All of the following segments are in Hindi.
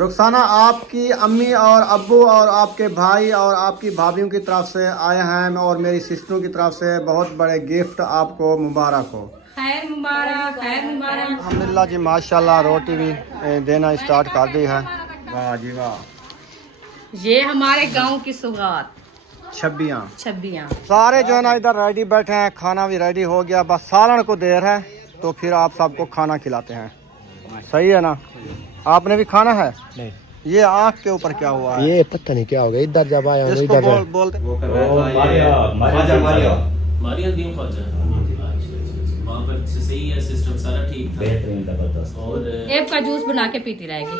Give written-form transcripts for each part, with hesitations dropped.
रुखसाना, आपकी अम्मी और अब्बू और आपके भाई और आपकी भाभीयों की तरफ से आए हैं और मेरी सिस्टरों की तरफ से बहुत बड़े गिफ्ट, आपको मुबारक हो। खैर मुबारक, खैर मुबारक। अल्हम्दुलिल्लाह जी, माशाल्लाह रोटी भी देना स्टार्ट कर दी है। वाह जी वाह। ये हमारे गांव की सौगात छब्बियाँ छब्बियाँ। सारे जो है ना इधर रेडी बैठे हैं, खाना भी रेडी हो गया, बस सालन को देर है तो फिर आप सबको खाना खिलाते हैं। सही है ना? आपने भी खाना है? नहीं, ये आँख के ऊपर क्या हुआ है? ये पता नहीं क्या हो गया। इधर जब आया इसको इधर बोलते मारिया गेम ख्वाजा। वहाँ पर सही है, सिस्टम सारा ठीक था। और सेब का जूस बना के पीती रहेगी।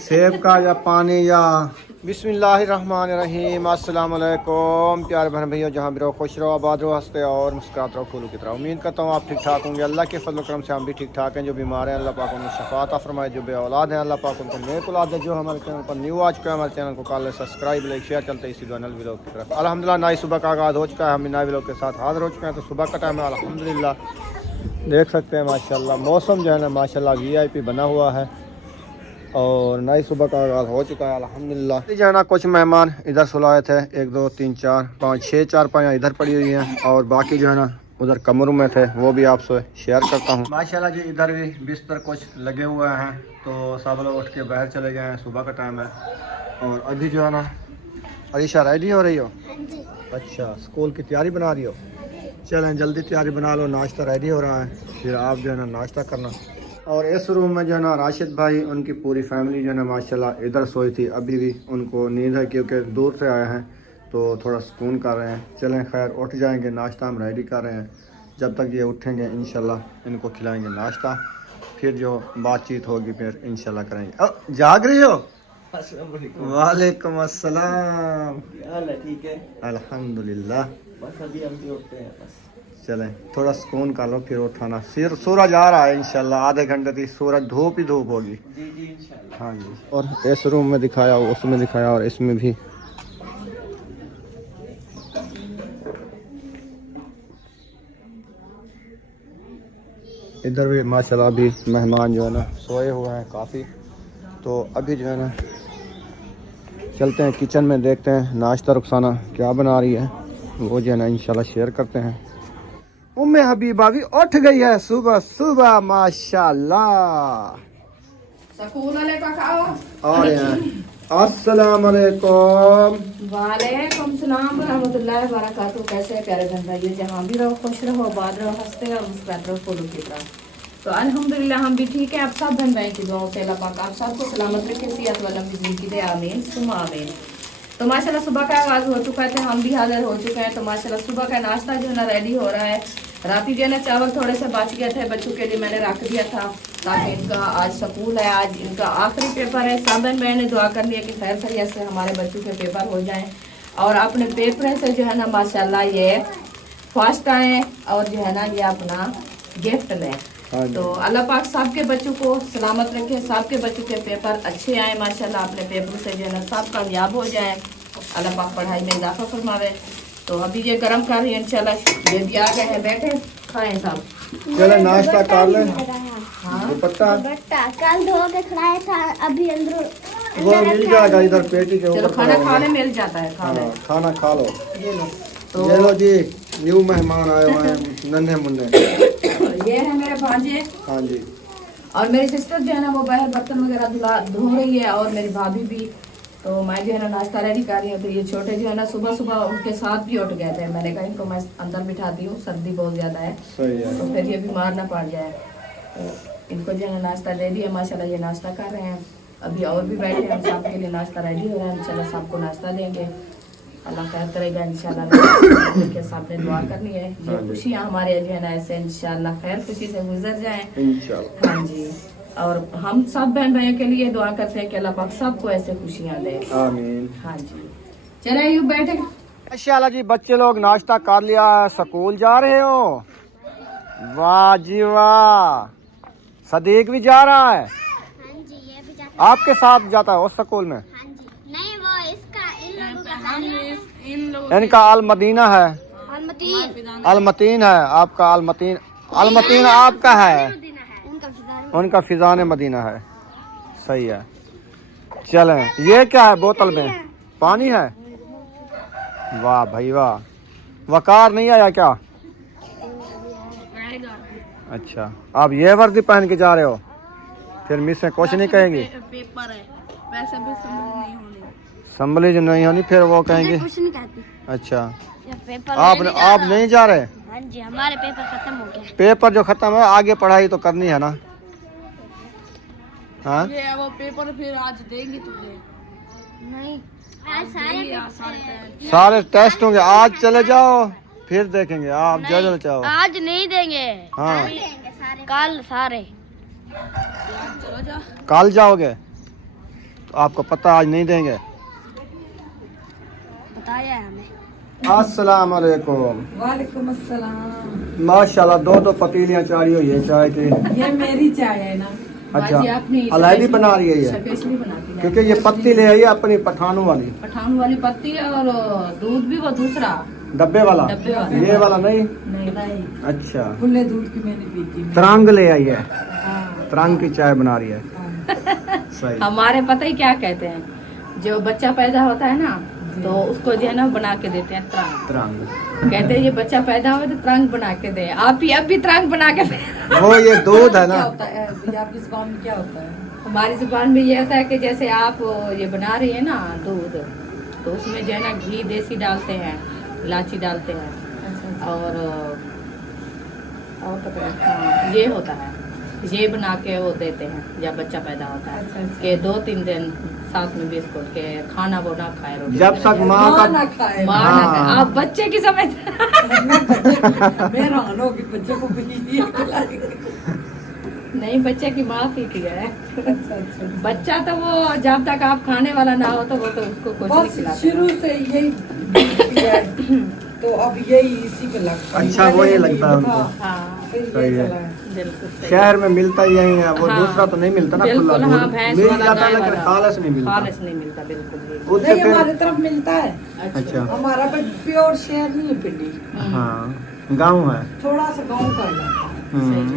सेब का या पानी या बिस्मिल्लाहिर्रहमानिर्रहीम। अस्सलाम वालेकुम प्यारे बहन भैया, जहाँ भी रहो खुश रहो, आबाद रहो, हंसते और मुस्कुराते रहो फूलों की तरह। उम्मीद करता हूँ आप ठीक ठाक होंगे। अल्लाह के फजल करम से हम भी ठीक ठाक हैं। जो बीमार हैं अल्लाह पाक उनको शफात फरमाए, जो बे औलाद हैं अल्लाह पाक उनको नेक औलाद है। जो हमारे चैनल पर न्यू आ चुका है, हमारे चैनल को कर सब्सक्राइब, लाइक, शेयर, चलते इसी नल व्लॉग की तरफ। अल्हम्दुलिल्लाह नई सुबह का आगाज़ हो चुका है, हम नए व्लॉग के साथ हाजिर हो चुके हैं। तो सुबह का टाइम है, अल्हम्दुलिल्लाह देख सकते हैं माशाल्लाह मौसम जो है ना माशाल्लाह VIP बना हुआ है और नई सुबह का आगाज़ हो चुका है अल्हम्दुलिल्लाह। जो है ना कुछ मेहमान इधर सुलाए थे, 1 2 3 4 5 6 4 इधर पड़ी हुई हैं और बाकी जो है ना उधर कमरों में थे, वो भी आपसे शेयर करता हूँ। माशाल्लाह जी इधर भी बिस्तर कुछ लगे हुए हैं, तो सब लोग उठ के बाहर चले गए हैं, सुबह का टाइम है। और अभी जो है ना अरीशा रेडी हो रही हो? अच्छा, स्कूल की तैयारी बना रही हो? चलें जल्दी तैयारी बना लो, नाश्ता रेडी हो रहा है, फिर आप जो है ना नाश्ता करना। और इस रूम में जो है ना राशिद भाई उनकी पूरी फैमिली जो है ना माशाल्लाह इधर सोई थी, अभी भी उनको नींद है क्योंकि दूर से आए हैं तो थोड़ा सुकून कर रहे हैं। चलें खैर उठ जाएंगे, नाश्ता हम रेडी कर रहे हैं। जब तक ये उठेंगे इंशाल्लाह इनको खिलाएंगे नाश्ता, फिर जो बातचीत होगी फिर इंशाल्लाह करेंगे। जाग रही हो? वालेकुम अस्सलाम। ठीक है, अल्हम्दुलिल्लाह। बस अभी हम भी उठते हैं बस। चलें थोड़ा सुकून कर लो फिर उठाना। सिर सूरज आ रहा है इंशाल्लाह, आधे घंटे तक सूरज धूप ही धूप होगी। जी जी इंशाल्लाह। हाँ जी। और इस रूम में दिखाया, उसमें दिखाया और इसमें भी। इधर भी माशाल्लाह अभी मेहमान जो है ना सोए हुए हैं काफ़ी, तो अभी जो है ना चलते हैं किचन में, देखते हैं नाश्ता रुखसाना क्या बना रही है, वो जो है ना इंशाल्लाह शेयर करते हैं। उम्मे हबीबा भी उठ गई है सुबह सुबह माशाल्लाह। सकून वाले का खाओ। और अस्सलाम वालेकुम। वालेकुम सलाम रहमतुल्लाहि व बरकातहू। कैसे प्यारे बहन भाइयों, जहाँ भी रहो खुश रहो, आबाद रहो, हंसते और मुस्कुराते रहो फूलों की तरह। तो अल्हम्दुलिल्लाह हम भी ठीक है। आप सब बहन भाई की दुआओं से अल्लाह पाक आप सबको सलामत रखे, सेहत वाला जिंदगी दे, आमीन सुम्मा आमीन। तो माशाल्लाह सुबह का आगाज़ हो चुका है, हम भी हाजिर हो चुके हैं। तो माशाल्लाह सुबह का नाश्ता जो है ना रेडी हो रहा है। राती जो है ना चावल थोड़े से बच गए थे, बच्चों के लिए मैंने रख दिया था ताकि इनका आज स्कूल है, आज इनका आखिरी पेपर है। सब मैंने दुआ करनी है कि खैर खैरियत से हमारे बच्चों के पेपर हो जाएं और अपने पेपर से जो है ना माशाल्लाह ये फर्स्ट आए और जो है ना ये अपना गिफ्ट लें। तो अल्लाह पाक सबके बच्चों को सलामत रखे, सबके बच्चों के पेपर अच्छे आए माशाल्लाह, अपने पेपरों से जो है ना सब कामयाब हो जाए, अल्लाह पाक पढ़ाई में इजाफा फरमावे। तो अभी ये गर्म कर रही है इंशाल्लाह, ये भी आ गए हैं, बैठे खाएं सब। चले नाश्ता कर ले। हाँ दुपट्टा कल धो के खिलाया था, अभी अंदर वो मिल जाएगा इधर पेटी के चलो ऊपर। खाना खाने मिल जाता है, खा ले। हाँ, खाना खा लो। ये लो। ये लो जी, न्यू मेहमान आए हुए हैं नन्हे मुन्ने। ये है मेरे भांजे हाँ जी। और मेरी सिस्टर जो है ना वो बाहर बर्तन वगैरह धो रही है और मेरी भाभी भी। तो मैं जो है ना नाश्ता रेडी कर रही हूँ। तो ये छोटे जो है ना सुबह सुबह उनके साथ भी उठ गए थे, मैंने कहा इनको मैं अंदर बिठाती हूँ, सर्दी बहुत ज़्यादा है सही है। तो फिर ये बीमार ना पड़ जाए। तो इनको जो है ना नाश्ता दे दिया, माशाल्लाह ये नाश्ता कर रहे हैं। अभी और भी बैठे हैं, सबके लिए नाश्ता रेडी हो रहा है, इंशाल्लाह सबको नाश्ता देंगे, अल्लाह खैर करेगा इंशाल्लाह। के सामने दुआ करनी है, ये खुशियाँ हमारे जो है ना ऐसे इंशाल्लाह खैर खुशी से गुजर जाएं इंशाल्लाह। हाँ जी। और हम सब बहन भाइयों के लिए दुआ करते हैं कि अल्लाह पाक सबको ऐसे खुशियाँ दे, आमीन। हाँ जी। चले यूँ बैठे। माशाल्लाह जी बच्चे लोग नाश्ता कर लिया, स्कूल जा रहे हो? वाह जी वाह। सदीक भी जा रहा है? हाँ जी, ये भी जाता आपके साथ जाता है उस स्कूल में? हाँ जी, नहीं वो इसका इन लोगों का इनका अल मदीना है, अलमतीन अल मतीन है, आपका अल मतीन। अल मतीन आपका है, उनका फिजान उनका फिजान मदीना है। सही है। चलें। ये क्या है बोतल में? पानी है? वाह भाई वाह। वकार नहीं आया क्या? अच्छा, आप ये वर्दी पहन के जा रहे हो, फिर मिसें कुछ नहीं कहेंगी? पेपर है, वैसे भी समझ नहीं होनी। संभली जो नहीं होनी फिर वो कहेंगे। कुछ नहीं कहती। अच्छा, पेपर आप नहीं जा रहे? हाँ जी, हमारे पेपर खत्म हो गया। पेपर जो खत्म है, आगे पढ़ाई तो करनी है ना? हाँ, ये वो पेपर फिर आज देंगे तुझे? नहीं, आज सारे टेस्ट होंगे। आज चले जाओ, फिर देखेंगे। आप जल्द चाहो। आज नहीं देंगे। हाँ, कल सारे। कल जाओगे तो आपको पता आज नहीं देंगे। बताया है हमें। अस्सलाम वालेकुम। वालेकुम अस्सलाम। माशाल्लाह, दो पतीलियाँ चारी हुई है चाय की। ये मेरी चाय है ना। अच्छा, बाजी अपनी अलैदी बना रही है ये? स्पेशली बनाती है, क्योंकि ये पत्ती ले आई है अपनी पठानों वाली। पठान वाली पत्ती है और दूध भी वो दूसरा डब्बे वाला, डब्बे वाला। ये वाला नहीं? नहीं, अच्छा, खुले दूध की मैंने पी थी। तरंग ले आई है, हाँ, तरंग की चाय बना रही है। हाँ। सही। हमारे पता ही क्या कहते हैं, जो बच्चा पैदा होता है ना तो उसको जो है ना बना के देते हैं त्रंग। तरंग कहते हैं ये बच्चा पैदा हुआ तो त्रंग बना के दे। आप ही अब भी त्रंग बना के दे। वो ये दूध है ना? क्या होता है आपकी जुबान में, क्या होता है? हमारी जुबान में ये होता है कि जैसे आप ये बना रही है ना दूध, तो उसमें जो है ना घी देसी डालते हैं, इलायची डालते हैं और पता है, हाँ, ये होता है, ये बना के वो देते हैं जब बच्चा पैदा होता है। अच्छा, अच्छा। कि 2-3 दिन साथ में बिस्कुट के खाना वो ना खाए, रोटी जब तक माँ का ना खाए। माँ ना हाँ। खाए। आप बच्चे की समझ मैं रानो के बच्चे को भी नहीं, बच्चे की माँ पीती है। अच्छा, अच्छा। बच्चा तो वो जब तक आप खाने वाला ना हो तो वो तो उसको कुछ नहीं बस खिलाते। शुरू से यही किया है, तो अब यही इसी पे लगता है। अच्छा, वो ये लगता है उनको। हाँ, फिर सही ये है। चला है। बिल्कुल सही। शहर में मिलता ही यही है, वो हाँ, दूसरा तो नहीं मिलता ना खुला बिल्कुल, हाँ, दूध। भैंस मिल वाला, जाता है गाय लेकिन वाला। खालस नहीं मिलता। खालस नहीं मिलता, बिल्कुल भी। उससे नहीं, फिर हमारे तरफ मिलता है। अच्छा, हमारा प्योर शहर नहीं है पिंडी, हाँ, गाँव है। थोड़ा सा गाँव का इलाका है।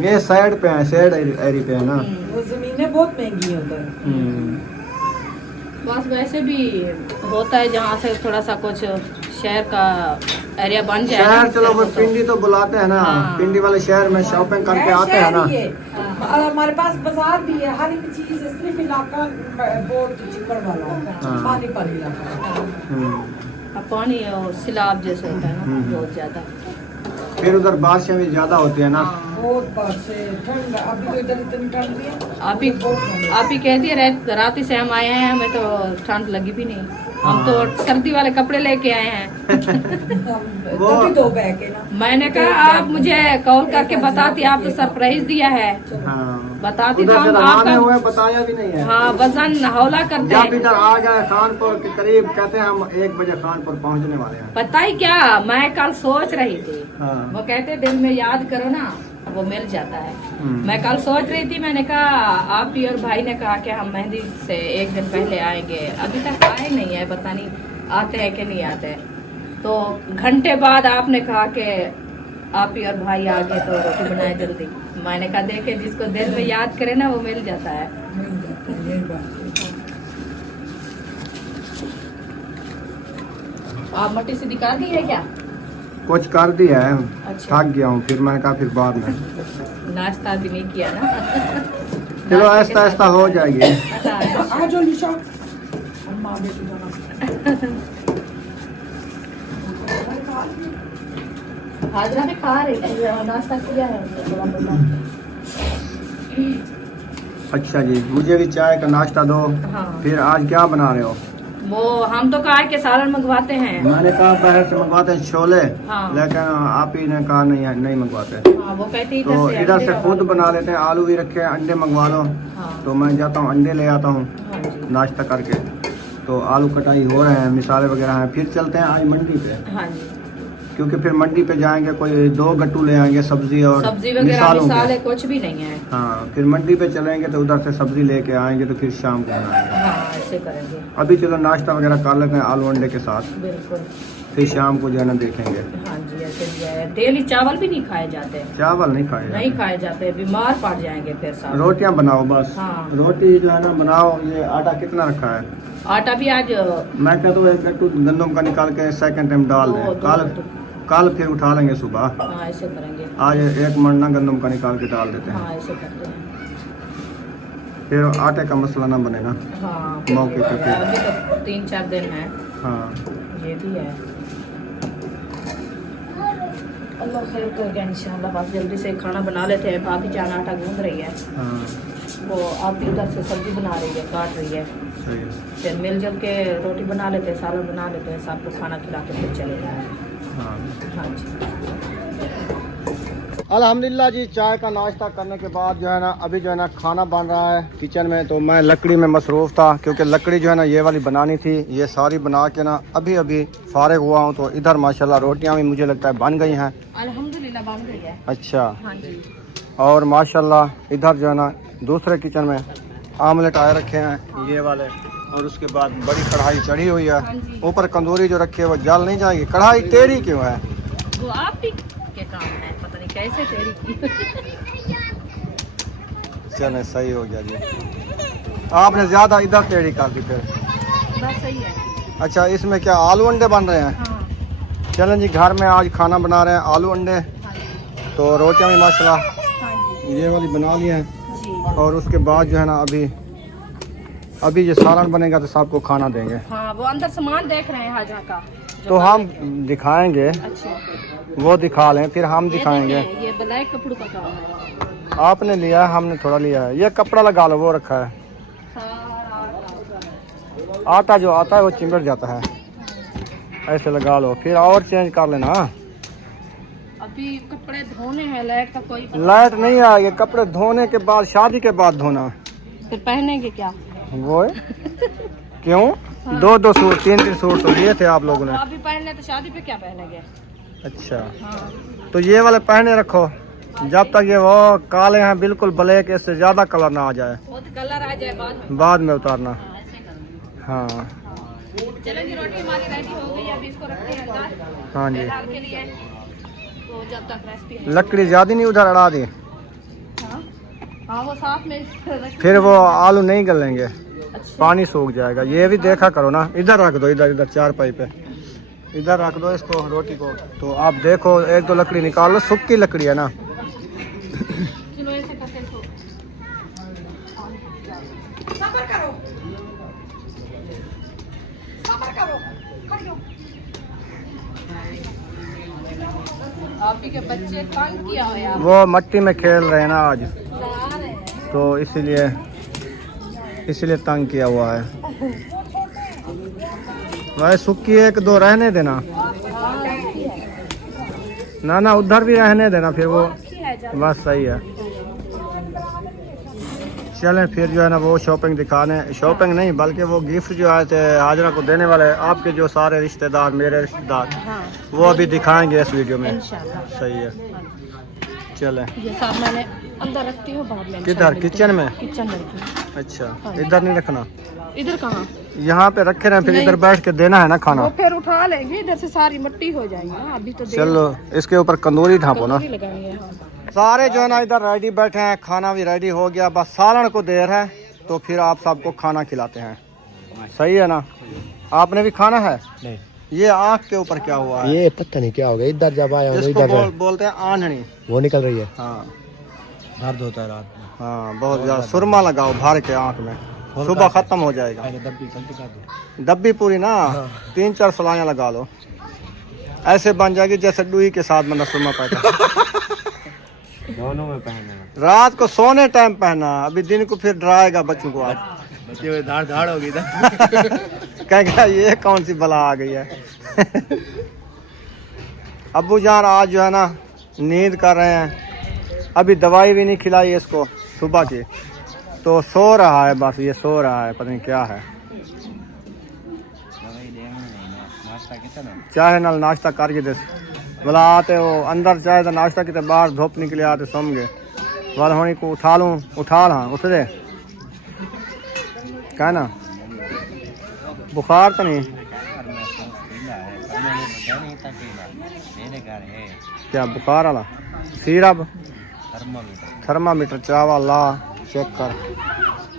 ये साइड पे है, साइड एरी पे है ना। वो जमीनें बहुत महंगी है उधर। बस वैसे भी होता है जहाँ से थोड़ा सा कुछ शहर का एरिया बन जाए ना, शहर चलो वो तो- पिंडी तो बुलाते हैं ना। हाँ। पिंडी वाले शहर में शॉपिंग करके आते हैं ना। शहर ही है। हमारे पास बाजार भी है, हर एक चीज है, सिर्फ इलाका बहुत चिकड़ वाला है, हाँ। पानी पर इलाका है। अब पानी और सिलाब जैसे होता है ना बहुत ज्यादा। फिर उधर बारिशें भी ज्यादा होती है ना। बहुत बारिशें, ठंड, अभी तो इधर इतनी ठंड भी है। आप ही कहती है रात से हम आए हैं, हमें तो ठंड लगी भी नहीं। हम तो सर्दी वाले कपड़े लेके आए हैं। तभी दो बैग है ना। मैंने कहा आप मुझे कॉल करके बताती, आप तो सरप्राइज दिया है। हाँ, बताती तो उधर से हम रवाना हुए, आपका बताया भी नहीं है। हाँ वजन हौला करते जब हैं। इधर आ जाए खानपुर के करीब, कहते हैं हम 1 बजे खानपुर पहुंचने वाले हैं। पता ही क्या, मैं कल सोच रही थी, हाँ। वो कहते दिल में याद करो ना वो मिल जाता है। हम्म। मैं कल सोच रही थी, मैंने कहा आप ही और भाई ने कहा कि हम मेहंदी से 1 दिन पहले आएंगे, अभी तक आए नहीं है, पता नहीं आते हैं कि नहीं आते हैं। तो घंटे बाद आपने कहा कि आप ही और भाई आ गए तो रोटी बनाए जल्दी। मैंने कहा देखे जिसको दिल में याद करे ना वो मिल जाता है। मिल जाता है, यही बात है। आप मट्टी से दिखा दी है क्या? कुछ कर दिया है, अच्छा। थक गया हूँ। फिर मैंने कहा फिर बाद में नाश्ता भी नहीं किया ना। चलो आहिस्ता आहिस्ता हो जाएगी। आ जाओ निशा, अम्मा बेटी दोनों। हाजरा भी खा रही थी, नाश्ता किया है थोड़ा बहुत। अच्छा जी, मुझे भी चाय का नाश्ता दो। हाँ। फिर आज क्या बना रहे हो? वो हम तो कहा के सालन मंगवाते हैं। मैंने कहा बाहर से मंगवाते हैं छोले, हाँ। लेकिन आप ही ने कहा नहीं मंगवाते। हाँ, वो कहती तो इधर अंडे से और- खुद बना लेते हैं, आलू भी रखे हैं, अंडे मंगवा लो। हाँ। तो मैं जाता हूँ अंडे ले आता हूँ हाँ जी। नाश्ता करके। तो आलू कटाई हो रहे हैं, मिसाले वगैरह हैं। फिर चलते हैं आज मंडी पे, हाँ जी, क्योंकि फिर मंडी पे जाएंगे, कोई 2 गट्टू ले आएंगे सब्जी और सब्जी वगैरह मिसालों के। मिसाले कुछ भी नहीं है। हाँ, फिर मंडी पे चलेंगे तो उधर से सब्जी लेके आएंगे, तो फिर शाम को बनाएंगे। हाँ, ऐसे करेंगे अभी चलो नाश्ता वगैरह कर लेते हैं आलू अंडे के साथ। बिल्कुल। फिर शाम को जो है ना देखेंगे। हाँ जी ऐसे भी है। डेली चावल भी नहीं खाए जाते, चावल नहीं खाए नहीं खाए जाते, बीमार पड़ जाएंगे फिर साथ। रोटियां बनाओ बस। हाँ। रोटी जो है ना बनाओ। ये आटा कितना रखा है? आटा भी आज मैं कहता हूँ 1 कट्टू गंदम का निकाल के सेकंड टाइम डाल दें। कल फिर उठा लेंगे सुबह। हाँ ऐसे करेंगे। आज 1 मणना गंदम का निकाल के डाल देते हैं। हाँ ऐसे करते हैं। फिर आटे का मसला ना बने ना। हाँ मौके पे फिर। अभी तो 3-4 दिन है। हाँ ये भी है। अल्लाह खैर करेगा इंशाल्लाह। बस जल्दी से खाना बना लेते हैं। भाभी जान आटा गूंद रही है, हाँ वो आप भी उधर से सब्जी बना रही है, काट रही है। सही है। फिर मिलजुल के रोटी बना लेते हैं, सालन बना लेते हैं, सबको खाना खिला के फिर चले जाएंगे। हाँ हाँ जी। अल्हम्दुलिल्लाह जी, चाय का नाश्ता करने के बाद जो है ना अभी जो है ना खाना बन रहा है किचन में। तो मैं लकड़ी में मसरूफ़ था क्योंकि लकड़ी जो है ना ये वाली बनानी थी। ये सारी बना के ना अभी अभी फारिग हुआ हूँ। तो इधर माशाल्लाह रोटियाँ भी मुझे लगता है बन गई हैं। अल्हम्दुलिल्लाह बन गई है। अच्छा। हाँ जी। और माशाल्लाह इधर जो है ना दूसरे किचन में आमलेट आए रखे हैं ये वाले। और उसके बाद बड़ी कढ़ाई चढ़ी हुई है। ऊपर कंदूरी जो रखी है वो जल नहीं जाएगी। कढ़ाई टेढ़ी क्यों है? वो आप भी के काम है, पता नहीं कैसे टेढ़ी की। चले सही हो गया जी। आपने ज़्यादा इधर टेढ़ी कर दी फिर। बस सही है। अच्छा, इसमें क्या आलू अंडे बन रहे हैं? हाँ। चलें जी, घर में आज खाना बना रहे हैं आलू अंडे। तो रोटियां भी माशाल्लाह हाँ ये वाली बना ली हैं। जी। और उसके बाद जो है ना अभी ये सालन बनेगा तो सबको खाना देंगे। हाँ वो अंदर सामान देख रहे हैं हाजा का। तो हम दिखाएंगे, अच्छा। वो दिखा लें फिर हम दिखाएंगे। ये ब्लैक कपड़ों का काम है। आपने लिया है, हमने थोड़ा लिया है। ये कपड़ा लगा लो, वो रखा है। आटा जो आता है वो चिमट जाता है, ऐसे लगा लो फिर और चेंज कर लेना। अभी कपड़े धोने हैं, लाइट का कोई लाइट नहीं है। ये कपड़े धोने के बाद, शादी के बाद धोना। फिर पहनेंगे क्या? वो क्यों? 2-2 सूट 3-3 सूट तो लिए थे आप लोगों ने। अभी पहनने तो शादी पे क्या पहनेंगे? अच्छा। हाँ। तो ये वाले पहने रखो जब तक ये वो काले हैं बिल्कुल ब्लैक, इससे ज्यादा कलर ना आ जाए। वो तो कलर आ जाए बाद में उतारना। हाँ, ऐसे करना। हाँ चलेंगे। रोटी हमारी रेडी हो गई है, अभी इसको रखते हैं अंदर। हाँ जी। फिलहाल के लिए तो जब तक रेसिपी है। लकड़ी ज्यादा नहीं उधर अड़ा दी। हाँ हाँ वो साथ में फिर वो आलू नहीं गलेंगे, अच्छा। पानी सूख जाएगा। ये भी देखा करो ना। इधर रख दो, इधर चारपाई पे इधर रख दो इसको, रोटी को। तो आप देखो 1-2 लकड़ी निकाल लो, सूखी लकड़ी है ना। चलो ऐसे करके इसको सब्र करो, सब्र करो, खड़ी हो। आप ही के बच्चे तंग किया हो यार। वो मट्टी में खेल रहे हैं ना आज, ला रहे हैं। तो इसीलिए तंग किया हुआ है। वह सूखी 1-2 रहने देना ना उधर भी रहने देना, फिर वो बस सही है। चलें फिर जो है ना वो शॉपिंग दिखाने, शॉपिंग नहीं बल्कि वो गिफ्ट जो आए थे हाजरा को देने वाले आपके जो सारे रिश्तेदार, मेरे रिश्तेदार, हाँ। वो अभी दिखाएंगे इस वीडियो में। इंशाल्लाह। सही है। चलें। ये सब मैंने अंदर रखती हूँ, बाद में किधर? किचन में? किचन में रखी। अच्छा, इधर नहीं रखना, इधर कहाँ? यहाँ पे रखे रहे, फिर इधर बैठ के देना है ना खाना। वो फिर उठा लेंगे, इधर से सारी मिट्टी हो जाएगी ना। अभी तो चलो इसके ऊपर कंदूरी ढांपो ना। कंदूरी लगानी है। हाँ। सारे जो है ना इधर रेडी बैठे हैं, खाना भी रेडी हो गया, बस सालन को देर है तो फिर आप सबको खाना खिलाते हैं। सही है ना? आपने भी खाना है? नहीं। ये आँख के ऊपर क्या हुआ है? ये पता नहीं क्या हो गया, इधर जब आया हूँ इसको इधर बोलते हैं आंधनी। वो निकल रही है। हाँ दर्द होता है रात में। हाँ बहुत ज्यादा। सुरमा लगाओ भर के आँख में, सुबह खत्म हो जाएगा। डब्बी पूरी ना 3-4 सलाइयाँ लगा लो, ऐसे बन जाएगी जैसे डुई के साथ बंदा सुरमा पाता। दोनों में पहना। रात को सोने टाइम पहना, अभी दिन को फिर डराएगा बच्चों को। आप बच्चे धाड़ होगी कहेगा ये कौन सी बला आ गई है। अब्बू जान आज जो है ना नींद कर रहे हैं, अभी दवाई भी नहीं खिलाई इसको सुबह की, तो सो रहा है, बस ये सो रहा है, पता नहीं क्या है। चाहे नाल नाश्ता करके दे बोला आते हो अंदर, चाहे तो नाश्ता किते बाहर धूप निकले आते सम गए वाल होनी को उठा लूँ, उठा ला उठ दे क्या ना, बुखार तो नहीं? क्या बुखार वाला सिरप थर्मामीटर चावल ला चेक कर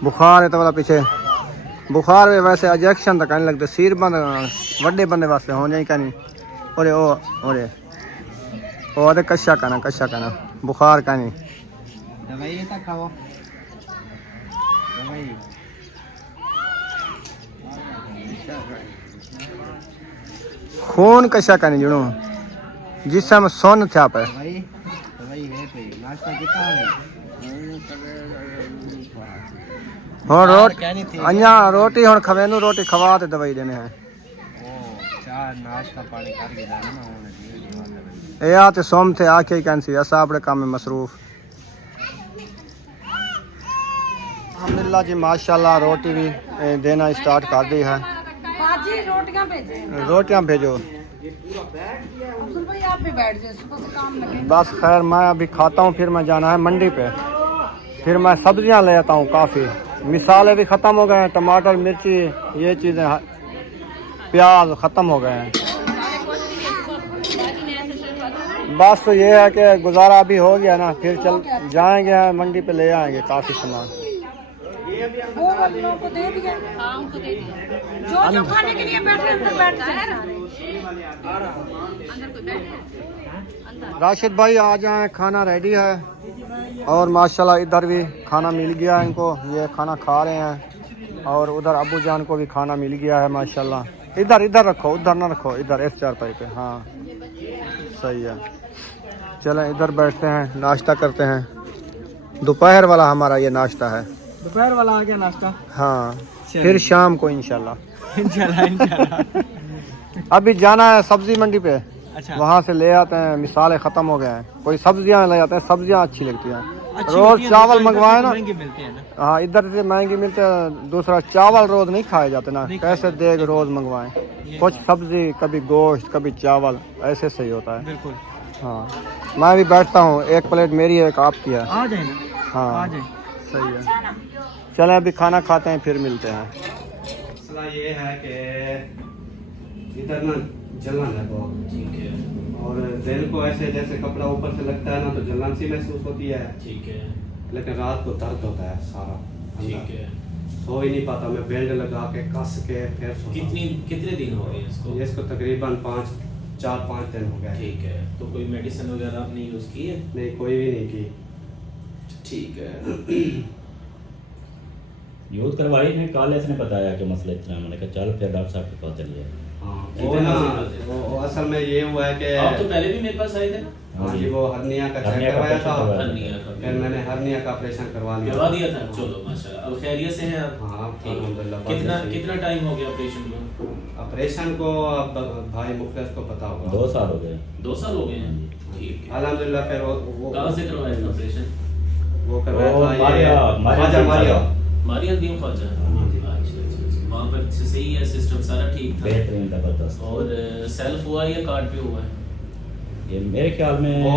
बुखार है तो वाला पीछे बुखार में वैसे इंजेक्शन तो कहने लगते सिर बंद वड्डे बंदे वास्ते हो जाए कहनी और कशा कहना बुखार कहनी दवाई तो खाओ दवाई खून कशा कहनी जुड़ो जिसम सुन था पे दवाई दवाई है पे नाश्ता कितना है हाँ रोटी हुण खवेनू रोटी खवा ते दवाई देने हैं चार नाश्ता पानी करके जाना ना होने ए आ ते सोम थे आके ही कैंसी असा अपने काम में मसरूफ अल्हम्दुलिल्लाह जी माशाल्लाह रोटी भी देना स्टार्ट कर दी है बाजी रोटियां भेजे रोटियां भेजो अब्दुल भाई आप भी बैठ जाए सुबह से काम लगे बस खैर मैं अभी खाता हूँ फिर मैं जाना है मंडी पे फिर मैं सब्जियां ले आता हूँ काफ़ी मिसाले भी ख़त्म हो गए हैं टमाटर मिर्ची ये चीज़ें प्याज ख़त्म हो गए हैं बस तो ये है कि गुजारा अभी हो गया ना फिर चल जाएंगे मंडी पे ले आएंगे काफ़ी सामान वो वालों को दे दिया जो खाने के लिए बैठे अंदर बैठ जाए राशिद भाई आ जाएं खाना रेडी है और माशाल्लाह इधर भी खाना मिल गया है इनको ये खाना खा रहे हैं और उधर अब्बू जान को भी खाना मिल गया है माशाल्लाह इधर रखो उधर ना रखो इधर इस चारपाई पे हाँ सही है चलें इधर बैठते हैं नाश्ता करते हैं दोपहर वाला हमारा ये नाश्ता है दोपहर वाला आ गया नाश्ता हाँ फिर शाम को इंशाल्लाह इंशाल्लाह अभी जाना है सब्जी मंडी पे अच्छा वहाँ से ले आते हैं मिसाले ख़त्म हो गए हैं कोई सब्जियाँ ले आते हैं सब्जियाँ अच्छी लगती हैं अच्छी रोज होती है, चावल इधर मंगवाए तो ना महंगे मिलते हैं ना हाँ इधर से महंगी मिलते हैं दूसरा चावल रोज नहीं खाए जाते ना कैसे देख रोज मंगवाएं कुछ सब्जी कभी गोश्त कभी चावल ऐसे सही होता है बिल्कुल हाँ मैं भी बैठता हूँ एक प्लेट मेरी है एक आपकी है आ जाए ना हाँ आ जाए सही है चलें अभी खाना खाते हैं फिर मिलते हैं मसला ये है कि इधर ना जलन है बहुत ठीक है और दिल को ऐसे जैसे कपड़ा ऊपर से लगता है ना तो जलन सी महसूस होती है ठीक है लेकिन रात को दर्द होता है सारा ठीक अंदर। है सो ही नहीं पाता मैं बेल्ट लगा के कस के फिर सोता हूँ। कितने दिन हो गए इसको इसको तकरीबन 4-5 दिन हो गए ठीक है तो कोई मेडिसिन वगैरह आपने यूज़ की है नहीं कोई भी नहीं की ठीक है यूथ करवाई ने कल इसने बताया कि मसला इतना मैंने कहा चल फिर डॉक्टर साहब के पास चलिए हाँ वो ना वो असल में ये हुआ है कि आप तो पहले भी मेरे पास आए थे ना हाँ जी वो हर्निया का चेक हर्निया का करवाया था ऑपरेशन करवाया। हर्निया का फिर मैंने हर्निया का ऑपरेशन करवा करवा लिया दिया था चलो माशाल्लाह अब खैरियत से हैं आप हाँ ठीक है। अल्हम्दुलिल्लाह कितना बात सही। कितना टाइम हो गया ऑपरेशन को ऑपरेशन को अब भाई मुखलिस को पता होगा 2 साल हो गए 2 साल हो गए हैं ठीक है अल्हम्दुलिल्लाह फिर वो कहाँ से करवाया था ऑपरेशन वो करवाया वो था ये मारिया मारिया मारिया दीन ख्वाजा अच्छा वहाँ पर सही है सिस्टम सारा ठीक था बेहतरीन जबरदस्त और सेल्फ हुआ या कार्ड पे हुआ है ये मेरे ख्याल में वो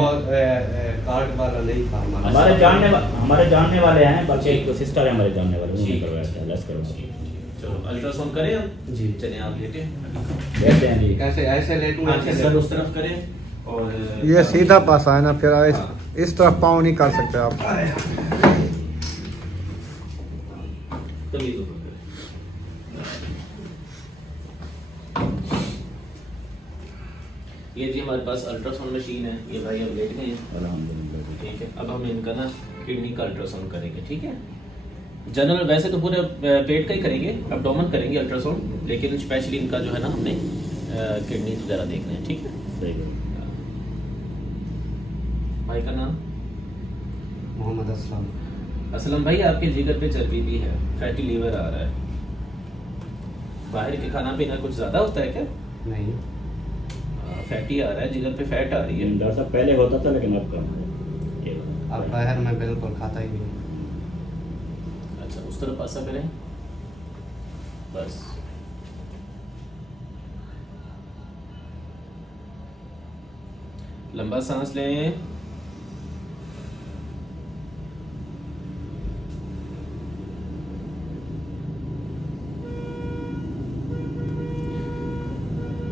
कार्ड वाला नहीं था हमारा हमारे जानने वाले हैं बाकी एक सिस्टर है हमारे जानने वाले उन्होंने ठीक। करवाया था लेस करवाया चलो अल्ट्रासाउंड करें हम जी चलिए आप लेटे कहते हैं जी कैसे ऐसे लेटूं हाँ ऐसे जी, सर उस तरफ करें और ये सीधा पासा है ना फिर इस तरफ पाँव नहीं कर सकते आप तमीज़ ऊपर करें ये जी हमारे पास अल्ट्रासाउंड मशीन है ये भाई अब लेट गए हैं अल्हम्दुलिल्लाह जी। ठीक है अब हम इनका ना किडनी का अल्ट्रासाउंड करेंगे ठीक है जनरल वैसे तो पूरे पेट का ही करेंगे एब्डोमेन करेंगे अल्ट्रासाउंड लेकिन स्पेशली इनका जो है ना हमने किडनी वगैरह देखने हैं ठीक है सही है। भाई का नाम मोहम्मद असलम असलम भाई आपके जिगर पे चर्बी भी है फैटी लीवर आ रहा है बाहर के खाना पीना कुछ ज़्यादा होता है क्या नहीं फैटी आ रहा है जिगर पे फैट आ रही है डॉक्टर साहब पहले होता था लेकिन अब कम है ये बात। अब बाहर में बिल्कुल खाता ही नहीं अच्छा उस तरफ ऐसा करें बस लंबा सांस लें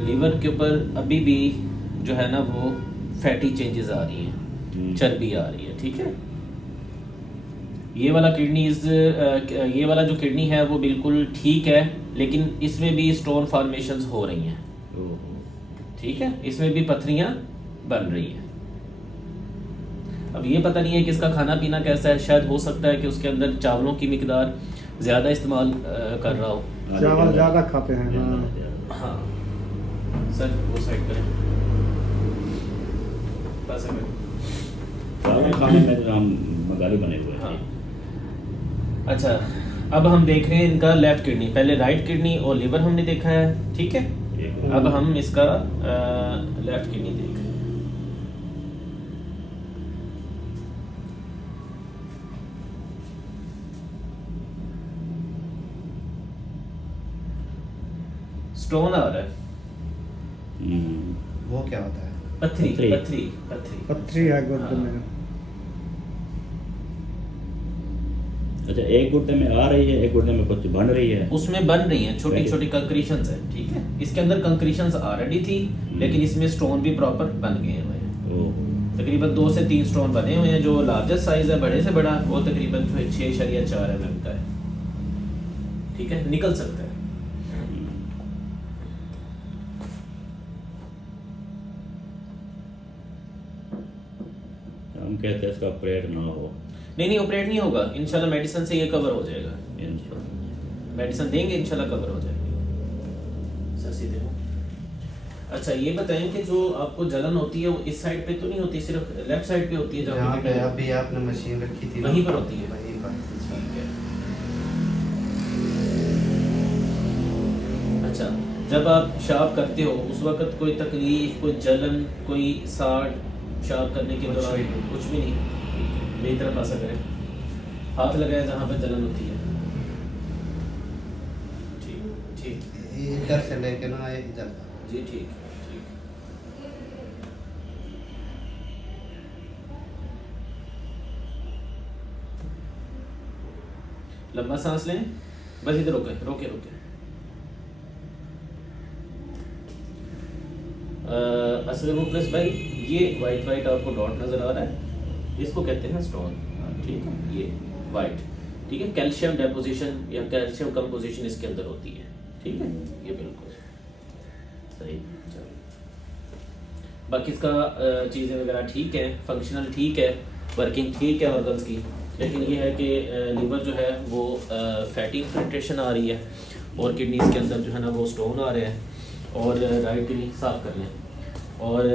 लीवर के ऊपर अभी भी जो है ना वो फैटी चेंजेस आ रही हैं, चर्बी आ रही है, ठीक है। ये वाला ये वाला जो किडनी है वो बिल्कुल ठीक है, लेकिन इसमें भी स्टोन फॉर्मेशंस हो रही हैं, ठीक है, इसमें भी पथरियां बन रही हैं। अब ये पता नहीं है कि इसका खाना पीना कैसा है, शायद हो सकता है कि उसके अंदर चावलों की मिकदार ज़्यादा इस्तेमाल कर रहा हो, चावल ज़्यादा खाते हैं। हाँ सर वो साइड करें, बस है। चावल खाने में जो हम मगाली बने हुए हाँ। हैं। अच्छा, अब हम देख रहे हैं इनका लेफ्ट किडनी, पहले राइट किडनी और लीवर हमने देखा है, ठीक है। अब हम इसका लेफ्ट किडनी देख रहे हैं। स्टोन आ रहा है, वो क्या होता है? पथरी पथरी। पथरी पथरी पथरी है गुर्दे में। अच्छा, एक गुर्दे में आ रही है, एक गुर्दे में कुछ बन रही है। उसमें बन रही हैं छोटी छोटी कंक्रीशंस है, ठीक है। इसके अंदर कंक्रीशंस ऑलरेडी थी, लेकिन इसमें स्टोन भी प्रॉपर बन गए हुए हैं। तकरीबन 2 से 3 स्टोन बने हुए हैं। जो लार्जेस्ट साइज है, बड़े से बड़ा, वो तकरीबन जो है 6.4 mm का है, ठीक है, निकल सकता है। हम कहते हैं इसका ऑपरेट ना हो। नहीं ऑपरेट नहीं होगा, इंशाल्लाह मेडिसिन से ये कवर हो जाएगा, मेडिसिन देंगे इंशाल्लाह कवर हो जाएगा। सर सीधे हो। अच्छा ये बताएं कि जो आपको जलन होती है वो इस साइड पे तो नहीं होती, सिर्फ लेफ्ट साइड पे होती है? जहाँ पे जहाँ अभी आपने मशीन रखी थी वहीं पर होती है? वहीं पर। ठीक है। अच्छा, जब आप शार्प करते हो उस वक्त कोई तकलीफ, कोई जलन, कोई साड़ शार्प करने के दौरान? कुछ भी नहीं। मेरी तरफ ऐसा करें, हाथ लगाए जहाँ पर जलन होती है। ठीक ठीक इधर से लेके ना इधर तक। जी, ठीक ठीक। लंबा सांस लें, बस इधर रोके रोके रोके। असलम मुखलिस भाई, ये वाइट वाइट आपको डॉट नजर आ रहा है, इसको कहते हैं स्टोन, ठीक है। ये वाइट, ठीक है, कैल्शियम डेपोजिशन या कैल्शियम कंपोजिशन इसके अंदर होती है, ठीक है। ये बिल्कुल सही। चलो, बाकी इसका चीज़ें वगैरह ठीक है, फंक्शनल ठीक है, वर्किंग ठीक है ऑर्गन्स की, लेकिन ये है कि लीवर जो है वो फैटी इन्फिल्ट्रेशन आ रही है, और किडनीज के अंदर जो है ना वो स्टोन आ रहे हैं, और राइट किडनी साफ कर लें, और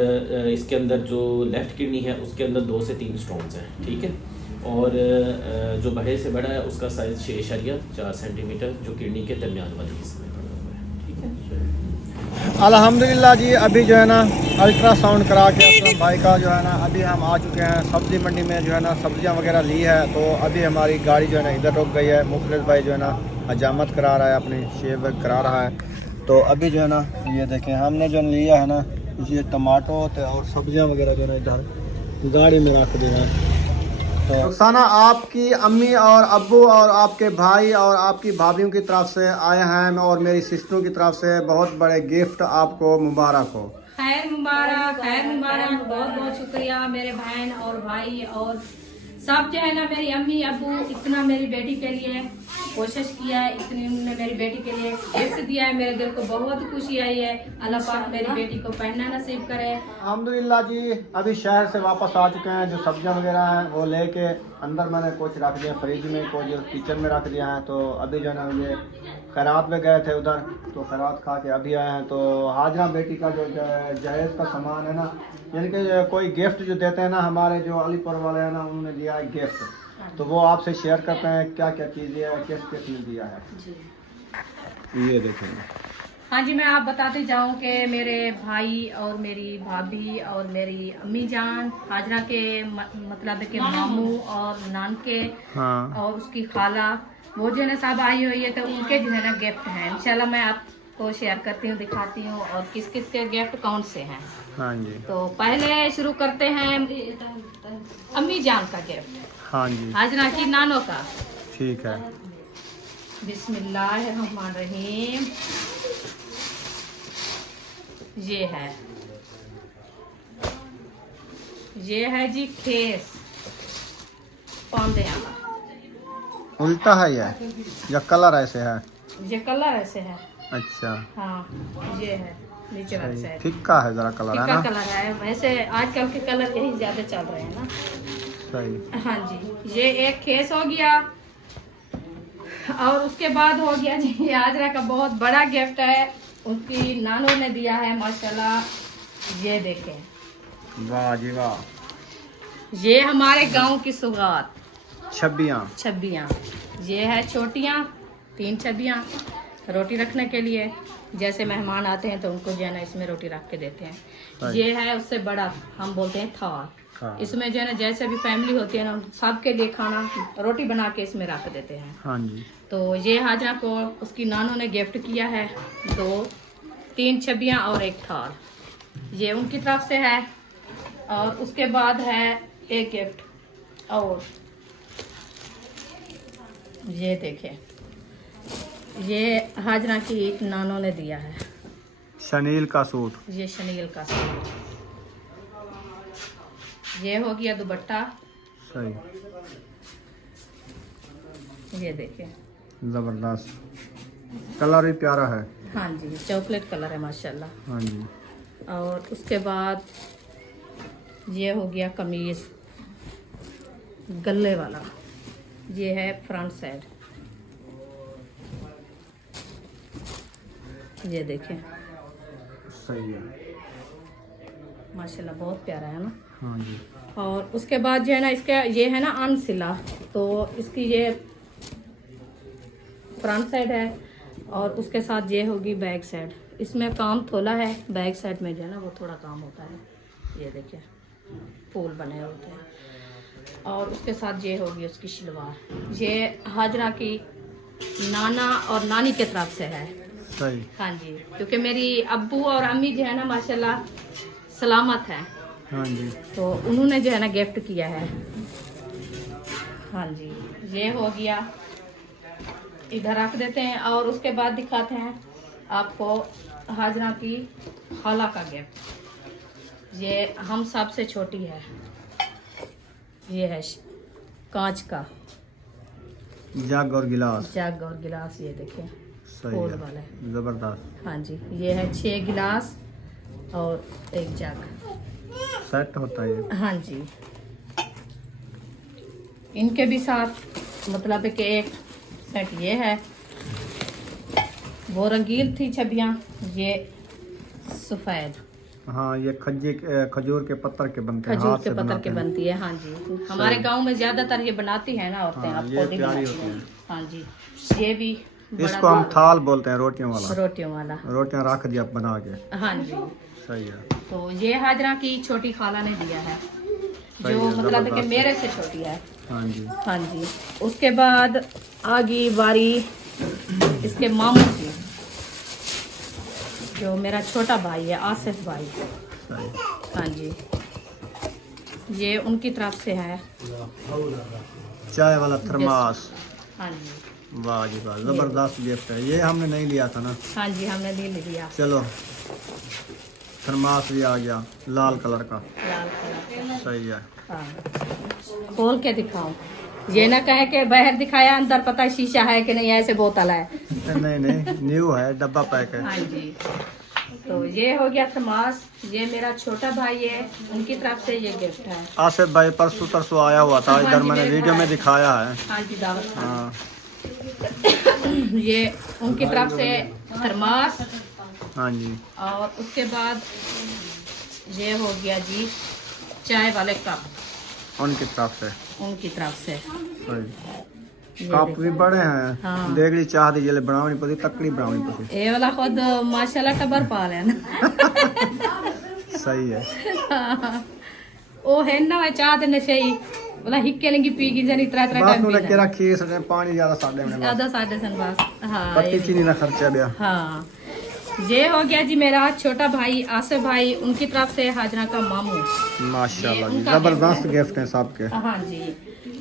इसके अंदर जो लेफ़्ट किडनी है उसके अंदर 2 से 3 स्टोन्स हैं, ठीक है। और जो बड़े से बड़ा है उसका साइज़ 6.4 सेंटीमीटर, जो किडनी के दरमियान वाले हिस्से में पड़ा हुआ है, ठीक है। अल्हम्दुलिल्लाह जी, अभी जो है ना अल्ट्रासाउंड करा के असलम भाई का जो है ना, अभी हम आ चुके हैं सब्ज़ी मंडी में, जो है ना सब्जियां वगैरह ली है। तो अभी हमारी गाड़ी जो है ना इधर रुक गई है। मुखलिस भाई जो है ना हजामत करा रहा है, अपनी शेव करा रहा है। तो अभी जो है ना ये देखें, हमने जो लिया है ना ये टमाटो और सब्जियां वगैरह जो है ना इधर गाड़ी में रख देना है। तो रुखसाना, आपकी अम्मी और अब्बू और आपके भाई और आपकी भाभीयों की तरफ से आए हैं, और मेरी सिस्टरों की तरफ से बहुत बड़े गिफ्ट, आपको मुबारक हो। खैर मुबारक, खैर मुबारक। बहुत बहुत शुक्रिया मेरे बहन और भाई और सब जो है ना, मेरी अम्मी अब्बू इतना मेरी बेटी के लिए कोशिश किया है, इतनी उन्होंने मेरी बेटी के लिए गिफ्ट दिया है। मेरे दिल को बहुत खुशी आई है। अल्लाह पाक मेरी बेटी को पढ़ना नसीब करे। अल्हम्दुलिल्लाह जी, अभी शहर से वापस आ चुके हैं। जो सब्जियां वगैरह हैं वो लेके अंदर मैंने कुछ रख दिया फ्रिज में, कुछ किचन में रख दिया है। तो अभी जो है ना ये खैरात में गए थे उधर, तो खैरात खा के अभी आए हैं। तो हाजरा बेटी का जो जहेज का सामान है ना, यानी कि कोई गिफ्ट जो देते हैं ना, हमारे जो अलीपुर वाले हैं ना, उन्होंने दिया है गिफ्ट। तो वो आपसे शेयर करते हैं क्या क्या चीज़ें है, किस किस ने दिया है। ये देखें। हाँ जी, मैं आप बताते जाऊँ कि मेरे भाई और मेरी भाभी और मेरी अम्मी जान, हाजरा के मतलब के मामू और नानके, हाँ, और उसकी खाला, वो जो है ना सब आई हुई है। तो उनके जो है ना गिफ्ट हैं, इंशाल्लाह मैं आपको शेयर करती हूँ, दिखाती हूँ और किस किस के गिफ्ट कौन से हैं। हाँ जी, तो पहले शुरू करते हैं अम्मी जान का गिफ्ट, हाँ जी, हाजरा की नानो का। ठीक है। बिस्मिल्लाहिर्रहमानिर्रहीम। ये है जी खेस पांदे वाला। उल्टा है ये या कलर ऐसे है? ये कलर ऐसे है। अच्छा हाँ ये है नीचे वाला सही। साइड फिक्का है जरा कलर है फिक्का ना? कलर है। वैसे आजकल के कलर यही ज्यादा चल रहे हैं ना। सही। हाँ जी ये एक केस हो गया। और उसके बाद हो गया जी आजरा का बहुत बड़ा गिफ्ट है, उनकी नानों ने दिया है माशाल्लाह। ये देखें, वाह जी वाह। ये हमारे गांव की सौगात छब्बियाँ। छब्बियाँ। ये है छोटियाँ 3 छब्बियाँ रोटी रखने के लिए। जैसे मेहमान आते हैं तो उनको जो है ना इसमें रोटी रख के देते हैं। सही। ये है उससे बड़ा, हम बोलते हैं थाल। हाँ। इसमें जो है ना जैसे भी फैमिली होती है ना सबके लिए खाना रोटी बना के इसमें रख देते हैं। हाँ जी। तो ये हाजरा को उसकी नानों ने गिफ्ट किया है 3 छब्बियाँ और एक थाल। ये उनकी तरफ से है। और उसके बाद है एक गिफ्ट और ये देखें, ये हाजरा की एक नानों ने दिया है। शनील का सूट। ये शनील का सूट। ये हो गया दुपट्टा। सही। ये देखें, जबरदस्त कलर भी प्यारा है। हाँ जी चॉकलेट कलर है माशाल्लाह। हाँ जी। और उसके बाद ये हो गया कमीज गले वाला। ये है फ्रंट साइड। ये देखें सही है। माशाल्लाह बहुत प्यारा है ना। हाँ जी। और उसके बाद जो है ना इसका ये है ना अनसिला, तो इसकी ये फ्रंट साइड है और उसके साथ ये होगी बैक साइड। इसमें काम थोड़ा है, बैक साइड में जो है ना वो थोड़ा काम होता है। ये देखिए फूल बने होते हैं। और उसके साथ ये होगी उसकी शलवार। ये हाजरा की नाना और नानी के तरफ से है। सही। हाँ जी, क्योंकि मेरी अब्बू और अम्मी जो है ना माशाल्लाह सलामत है, हाँ जी। तो उन्होंने जो है ना गिफ्ट किया है। हाँ जी ये हो गया, इधर रख देते हैं। और उसके बाद दिखाते हैं आपको हाजरा की खाला का गिफ्ट। ये हम सबसे छोटी है। ये है कांच का जग और गिलास। जग और गिलास। ये देखिए सही फूल है। वाला है। जबरदस्त हाँ जी ये है 6 गिलास और एक जग। सेट होता है ये। हाँ जी इनके भी साथ मतलब है कि एक सेट ये है। वो रंगीन थी छबियाँ, ये सफ़ेद। हाँ ये खजूर के पत्तर के बनते हैं। खजूर हाथ के से पत्तर बनाते के हैं। बनती है। हाँ जी हमारे गांव में ज्यादातर ये बनाती है ना औरतें। हाँ, आपको ये भी प्यारी बनाती होती हैं। हैं। हाँ जी ये भी बड़ा इसको हम थाल बोलते हैं, रोटियों वाला। रोटियों वाला। रोटियां रख दिया बना के। हाँ जी सही है। तो ये हाजरा की छोटी खाला ने दिया है, सही जो है, मतलब है कि जबरदस्त। मेरे से छोटी है। हाँ जी। हाँ जी उसके बाद आ गई बारी इसके मामू की, जो मेरा छोटा भाई है आसिफ भाई। सही। हाँ जी ये उनकी तरफ से है। चाय वाला थर्मास। हाँ जी वाह जी वाह, जबरदस्त गिफ्ट है। ये हमने नहीं लिया था ना। हाँ जी हमने दिल लिया चलो थर्मास भी आ गया लाल कलर का। लाल कलर का। सही है। हाँ खोल के दिखाऊं, ये ना कहे कि बाहर दिखाया अंदर पता है शीशा है कि नहीं, ऐसे बोतल है। नहीं नहीं न्यू है, डब्बा पैक है। हाँ जी तो ये हो गया थर्मास। ये मेरा छोटा भाई है, उनकी तरफ से ये गिफ्ट है। आसिफ भाई परसों तरसों आया हुआ था हाँ इधर, जी, मैंने मेरे वीडियो में भाई। दिखाया है। हाँ जी दावत खाना। हाँ। ये उनकी तरफ से थर्मास। हाँ जी। और उसके बाद ये हो गया जी चाय वाले कप, उनकी तरफ से। उनकी तरफ से। सही। ये कप देखो। भी बड़े हैं। हाँ। देगड़ी चाह दी जले बनावनी पड़ी, तकड़ी बनावनी पड़ी। ये वाला खुद माशाल्लाह टबर पा लेना। सही है। ओ है ना चाह देने सही बोला हिक्के लगी पी की जनी तरह तरह बस टाइम उन्हें पी केरा खीस ने पानी ज्यादा साडे में बस। आधा साढ़े सन बस। हाँ पत्ती ये चीनी ना खर्चा गया। हाँ ये हो गया जी मेरा छोटा भाई आसिफ भाई, उनकी तरफ से हाजरा का मामू। माशाल्लाह ये जी, उनका जबरदस्त गिफ्ट गिफ्ट है सबके। हाँ जी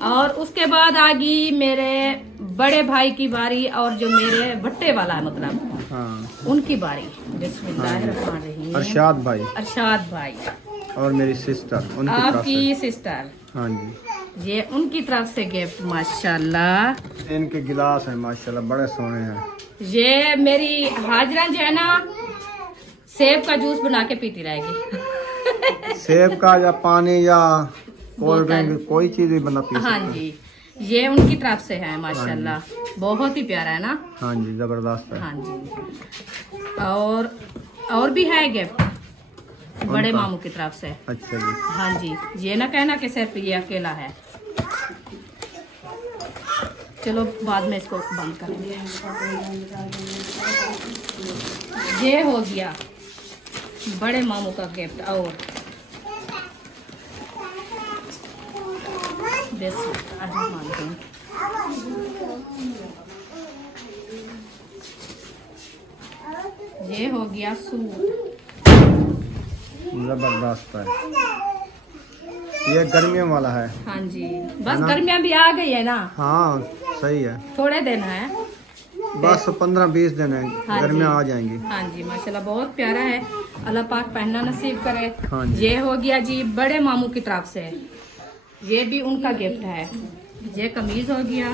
और उसके बाद आ गई मेरे बड़े भाई की बारी, और जो मेरे भट्टे वाला है मतलब हाँ उनकी बारी। बिस्मिल्लाहिर्रहमानिर्रहीम। अरशाद भाई अरशाद भाई और मेरी सिस्टर उनकी तरफ से। आपकी सिस्टर, हाँ जी, ये उनकी तरफ से गिफ्ट माशाल्लाह। इनके गिलास हैं माशाल्लाह बड़े सोने हैं। ये मेरी हाजरा जो है ना सेब का जूस बना के पीती रहेगी। सेब का या पानी या कोल्ड बोतल। ड्रिंक कोई चीज भी बना पी हाँ सकते हैं। जी, ये उनकी तरफ से है माशाल्लाह, बहुत ही प्यारा है ना। हाँ जी, जबरदस्त है। हाँ जी, और भी है गिफ्ट बड़े उनका? मामू की तरफ से। अच्छा जी, हाँ जी, ये ना कहना कि सिर्फ ये अकेला है। चलो बाद में इसको बंद करेंगे। ये हो गया बड़े मामू का गिफ्ट। और बिस्मिल्लाहिर्रहमानिर्रहीम। ये हो गया सूट। जबरदस्त है। ये गर्मियों वाला है। हाँ जी, बस ना? गर्मियाँ भी आ गई है ना, हाँ सही है, थोड़े दिन है। बस 15-20 दिन है, हाँ गर्मियाँ जी। आ जाएंगी। हाँ जी, माशाल्लाह बहुत प्यारा है, अल्लाह पाक पहनना नसीब करे। हाँ जी। ये हो गया जी बड़े मामू की तरफ से, ये भी उनका गिफ्ट है। ये कमीज हो गया,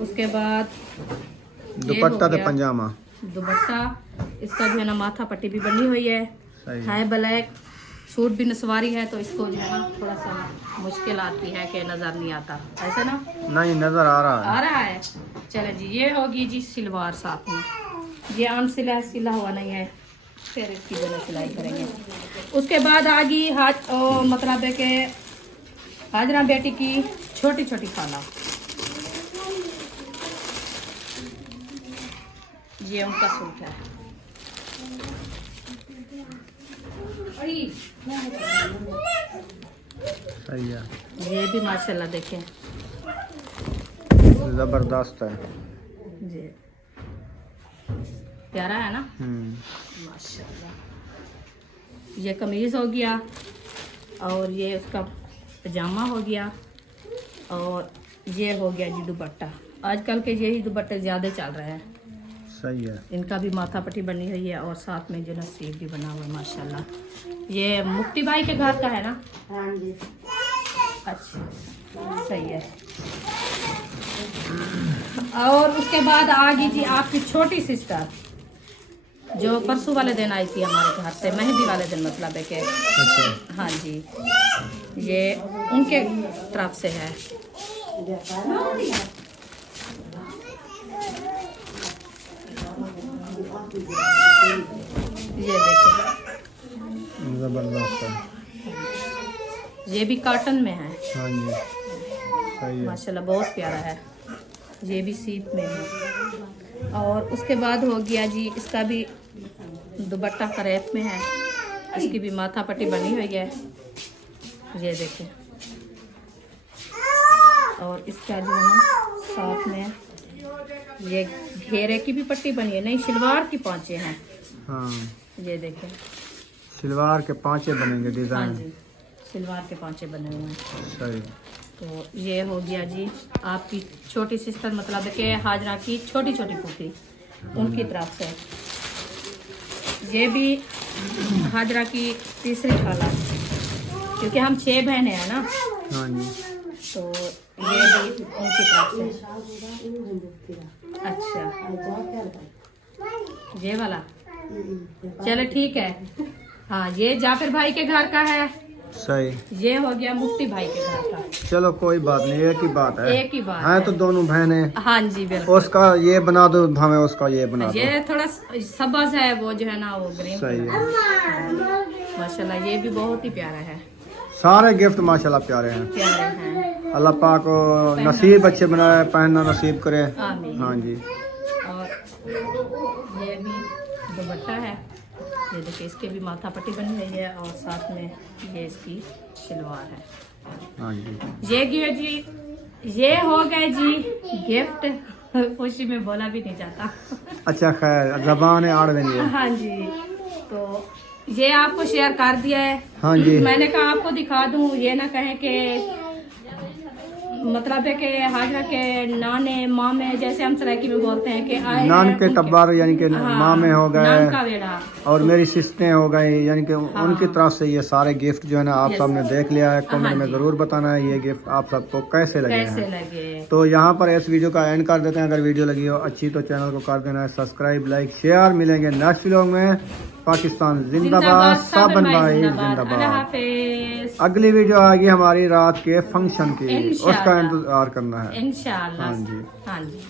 उसके बाद ये हो दुपट्टा तो गया पंजामा। दुपट्टा, इसका जो है ना माथा पट्टी भी बनी हुई है, सही है ब्लैक। सूट भी नसवारी है तो इसको जो है ना थोड़ा सा मुश्किल आती है कि नज़र नहीं आता, ऐसा ना नहीं नजर आ रहा आ है। रहा है। चले जी, ये होगी जी सिलवार साथ में, ये आम सिला हुआ नहीं है, फिर इसकी बिना सिलाई करेंगे। उसके बाद आ गई मतलब है कि हाजरा बेटी की छोटी छोटी खाला, ये उनका सूट है। सही है, ये भी माशाल्लाह देखें जबरदस्त है। जी, प्यारा है ना हम्म, माशाल्लाह। ये कमीज हो गया, और ये उसका पजामा हो गया, और ये हो गया जी दुपट्टा। आजकल के यही दुपट्टे ज़्यादा चल रहे हैं। सही है। इनका भी माथा पट्टी बनी हुई है, और साथ में जो नसीब भी बना हुआ है माशाल्लाह। ये मुफ्ती भाई के घर का है ना? हाँ जी। अच्छा, सही है। और उसके बाद आ गई जी आपकी छोटी सिस्टर, जो परसों वाले दिन आई थी हमारे घर से, मेहंदी वाले दिन मतलब है कि। अच्छा, हाँ जी, ये उनके तरफ से है। ये देखिए, जबरदस्त है। ये भी कॉटन में है हाँ जी, सही है। माशाल्लाह, बहुत प्यारा है। ये भी सीप में है। और उसके बाद हो गया जी इसका भी दुपट्टा करेप में है, इसकी भी माथा पट्टी बनी हुई है, ये देखें। और इसका जो है ना साथ में ये घेरे की भी पट्टी बनी है, नहीं शलवार की पांचे हैं, हाँ, ये देखें। सलवार के पांचे बनेंगे हाँ डिजाइन। जी, शलवार के पांचे बने हुए हैं। सही। तो ये हो गया जी आपकी छोटी सिस्टर, मतलब कि हाजरा की छोटी छोटी फूफी, उनकी तरफ से। ये भी हाजरा की तीसरी खाला, क्योंकि हम 6 बहनें हैं ना, हाँ जी, तो ये भी उनकी तरफ से। अच्छा, ये वाला, चलो ठीक है। हाँ, ये जाफर भाई के घर का है, सही। ये हो गया मुफ्ती भाई के घर का। चलो कोई बात नहीं, एक ही बात है। एक ही बात है तो दोनों बहनें। हाँ जी बिल्कुल। उसका ये बना दो, हमें उसका ये बना दो। ये थोड़ा सबज है, वो जो है ना वो ग्रीन सही है। माशाल्लाह, ये भी बहुत ही प्यारा है, सारे गिफ्ट माशाल्लाह प्यारे हैं। प्यारे हैं। अल्लाह पाक को नसीब अच्छे बनाए, पहनना नसीब करे। आमीन। हाँ जी, और ये भी दुपट्टा है, ये देखिए, इसके भी माथा पट्टी बनी हुई है, और साथ में ये इसकी शलवार है। हाँ जी, ये गिफ्ट जी, ये हो गए जी गिफ्ट। खुशी में बोला भी नहीं जाता। अच्छा खैर, जबान आड़ देंगे। हाँ जी, तो ये आपको शेयर कर दिया है। हाँ जी, मैंने कहा आपको दिखा दूं, ये ना कहें कि मतलब है कि हाजरा के नाने मामे जैसे हम सराइकी में बोलते हैं कि आए नान हैं के उनके- टब्बार यानी कि हाँ, माँ में हो नान का गए बेड़ा। और मेरी सिस्टें हो गई, यानी कि हाँ। उनकी तरफ से ये सारे गिफ्ट जो है ना आप Yes. सबने देख लिया है। कमेंट हाँ में जी। ज़रूर बताना है ये गिफ्ट आप सबको कैसे लगे कैसे हैं। लगे। तो यहाँ पर इस वीडियो का एंड कर देते हैं। अगर वीडियो लगी हो अच्छी तो चैनल को कर देना है सब्सक्राइब, लाइक, शेयर। मिलेंगे नेक्स्ट व्लॉग में। पाकिस्तान जिंदाबाद, साबन भाई अल्लाह जिंदाबाद। हाफिज। अगली वीडियो आएगी हमारी रात के फंक्शन की, इंशाल्लाह। उसका इंतजार करना है। इंशाल्लाह। हाँ जी। हाँ जी।